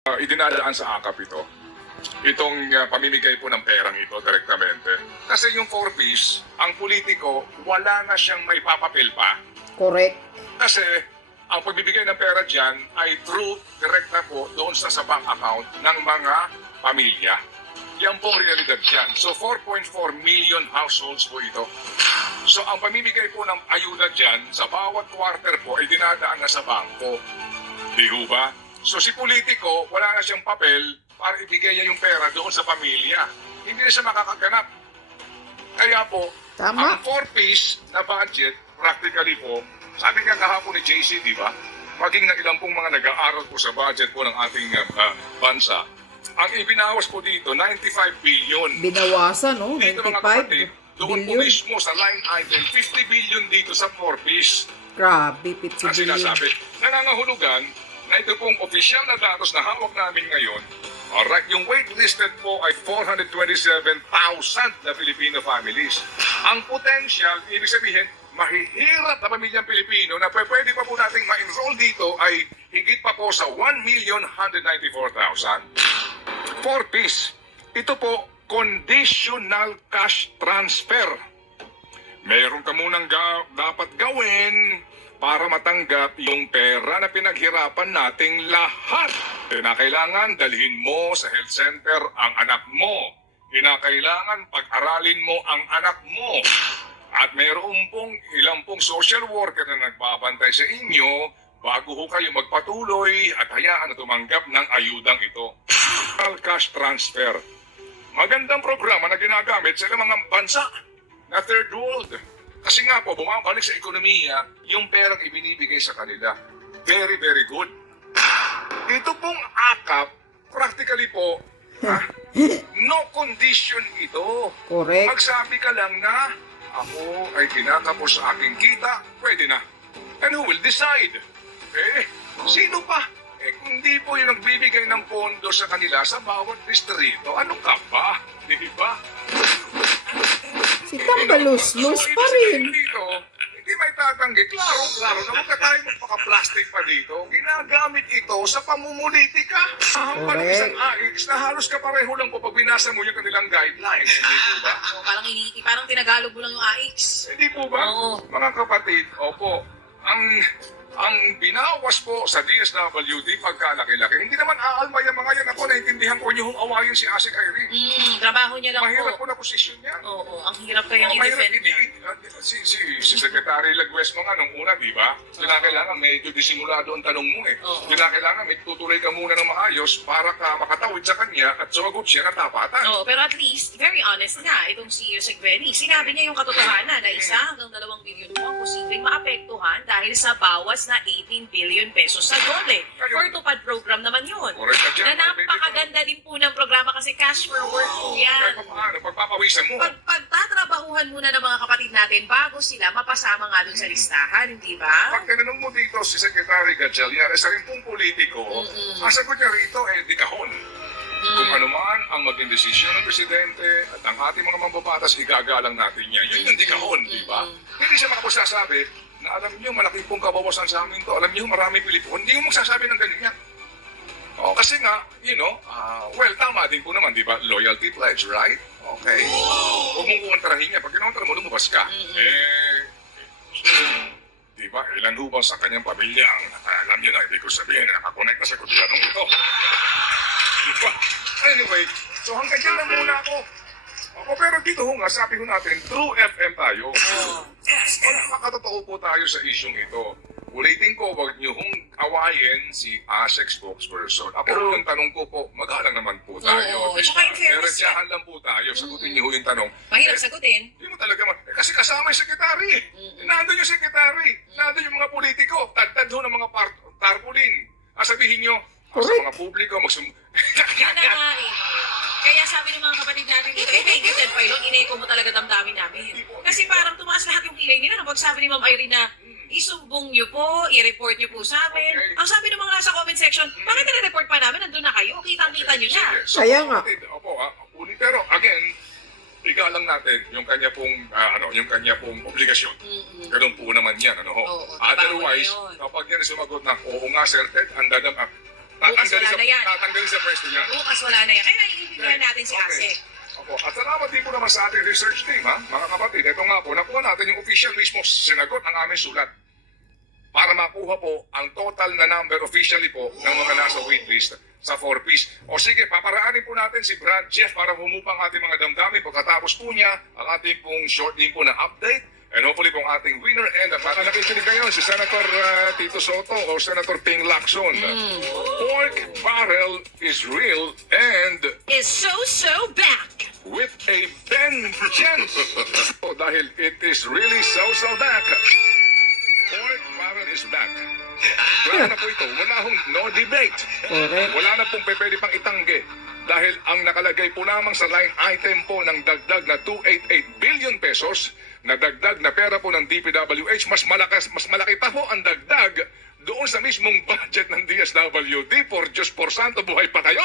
Idinadaan sa AKAP ito. Itong pamimigay po ng perang ito direktamente. Kasi yung 4-piece, ang politiko, wala na siyang may papapil pa. Correct. Kasi ang pagbibigay ng pera dyan ay through direkta po doon sa bank account ng mga pamilya. Yan po ang realidad dyan. So 4.4 million households po ito. So ang pamimigay po ng ayuda dyan sa bawat quarter po ay dinadaan na sa bangko. Di ho ba? So si politiko, wala na siyang papel para ibigay niya yung pera doon sa pamilya. Hindi na siya makakaganap. Kaya po, Tama. ang 4-piece na budget, practically po, sabi nga kahapon ni JC, di ba? Maging na ilang pong mga nag-aaral po sa budget po ng ating bansa, ang ibinawas po dito, 95 billion. Binawasan, no? Dito mga 95 kapatid, doon po billion. mismo sa line item, 50 billion dito sa 4-piece. Grabe, 50 Ang billion. sinasabi, nangangahulugan na ito pong opisyal na datos na hawak namin ngayon. Alright, yung waitlisted po ay 427,000 na Filipino families. Ang potential, ibig sabihin, mahihirap na pamilyang Pilipino na pwede pa po nating ma-enroll dito ay higit pa po sa 1,194,000. 4-piece. Ito po, conditional cash transfer. Meron ka munang dapat gawin para matanggap yung pera na pinaghirapan nating lahat. Kinakailangan dalhin mo sa health center ang anak mo. Kinakailangan pag-aralin mo ang anak mo. At mayroon pong ilang pong social worker na nagbabantay sa inyo bago ho kayo magpatuloy at hayaan na tumanggap ng ayudang ito. Cash transfer. Magandang programa na ginagamit sa mga bansa na third world. Kasi nga po, bumabalik sa ekonomiya yung perang ibinibigay sa kanila. Very, very good. Ito pong AKAP, practically po, no condition ito. Correct. Magsabi ka lang na, ako ay tinatapos sa aking kita, pwede na. And who will decide? Sino pa? Kung di po yung nagbibigay ng pondo sa kanila sa bawat distrito, ano ka ba? Di ba? Si Tambalus-lus pa rin. Dito, hindi may tatanggi. Klaro na huwag na tayo magpaka-plastic pa dito. Ginagamit ito sa pamumulitika. Ang Correct. isang AX na halos kapareho lang po pag binasa mo yung kanilang guidelines. Hindi po ba? Parang tinagalog mo lang yung AX. Hindi po ba? Oo. Mga kapatid, opo, ang binawas po sa DSWD pagkalaki-laki, hindi naman aalma yung mga yan. Ako, naintindihan ko niyo kung awayin si Asik Irene. Trabaho niya lang Mahirap po po. na posisyon niya. Oo, ang hirap kayang Mahirap i-defend niya. si Secretary Laguesmo nga nung una, di ba? Kailangan medyo disimulado ang tanong mo eh. Oo. Kailangan may tutuloy ka muna ng maayos para ka makatawid sa kanya at sumagot siya ng tapatan. Oo, pero at least, very honest nga, itong si Yusek Benny. Sinabi niya yung katotohanan na 1 hanggang 2 billion mo ang posibleng maapektuhan dahil sa bawas na 18 billion pesos sa dole. For tupad program naman yun. Correct ka dyan. Na napakaganda din po ng programa kasi cash for work po yan. Kahit paano, pagpapawisan mo. Pagtatrabahuhan muna ng mga kapatid natin bago sila mapasama nga dun sa listahan, di ba? Pag tinanong mo dito si Secretary Gatchalian, isa rin pong politiko, ang sagot niya rito eh, di kahon. Kung ano man ang maging desisyon ng Presidente at ang ating mga mambabatas, igagalang natin niya. Yun yung di kahon, di ba? Hindi siya makapagsasabi na alam niyo, malaki pong kabawasan sa amin to. Alam niyo, marami Pilipino. Hindi mo magsasabi ng ganyan. O, kasi nga, well, tama din po naman, di ba? Loyalty pledge, right? Okay. Huwag mong kontrahin niya. Pag kinontra mo, lumabas ka. Di ba? Ilan hubang sa kanyang pamilya ang alam niyo na, ibig ko sabihin na nakakonect na sa gobyernong ito. Di ba? Anyway, so hanggang dyan lang muna ako. Pero dito ho nga, sabi ho natin, True FM tayo. Makatotoo po tayo sa isyong ito. Ulitin ko, wag niyo hong awayin si ASEC spokesperson. Ako yung tanong ko po, magalang naman po tayo. Oo, tsaka in fairness, Diretsahan lang po tayo. Sagutin niyo ho yung tanong. Mahirap sagutin. Hindi mo talaga kasi kasama yung sekretary. Nandun yung sekretary. Nandun yung mga politiko. Tagtad ho ng mga tarpaulin. Sabihin nyo, sa mga publiko, Yun na nga eh. Kaya sabi ng mga kapatid natin dito, thank you, Ted Pailon, ineko mo talaga damdamin namin. Kasi parang tumaas lahat yung kilay nila. Pag sabi ni Ma'am Irene na, isumbong nyo po, i-report nyo po sa amin. Okay. Ang sabi ng mga nasa comment section, bakit nire-report pa namin? Nandun na kayo, kitang-kita nyo na. Kaya nga. Opo, pero again, igalang natin yung kanya pong yung kanya pong obligasyon. Ganun po naman yan, ano ho. Oo, Otherwise, trabaho na yun. kapag yan sumagot na, oo nga sir Ted, ang dadam Bukas wala na yan. Tatanggalin sa pwesto niya. Bukas wala na yan. Kaya naiintindihan natin si Asek. Opo. At salamat din po naman sa ating research team, ha? Mga kapatid, ito nga po, nakuha natin yung official mismo sinagot ng aming sulat para makuha po ang total na number officially po ng mga nasa waitlist sa 4-piece. O sige, paparaanin po natin si Brad Jeff para humupang ating mga damdamin. Pagkatapos po niya, ang ating pong short din po na update. And hopefully pong ating winner and baka nakikinig ngayon si Senator Tito Soto o Senator Ping Lacson. Pork barrel is real and Is so back. with a vengeance. O dahil it is really so back. Pork barrel is back. Wala na po ito. Wala hong no debate. Correct. Wala na pong pwede pang itanggi. Dahil ang nakalagay po lamang sa line item po ng dagdag na 288 billion pesos na dagdag na pera po ng DPWH, mas malaki pa po ang dagdag doon sa mismong budget ng DSWD. Por Diyos por Santo, buhay pa kayo!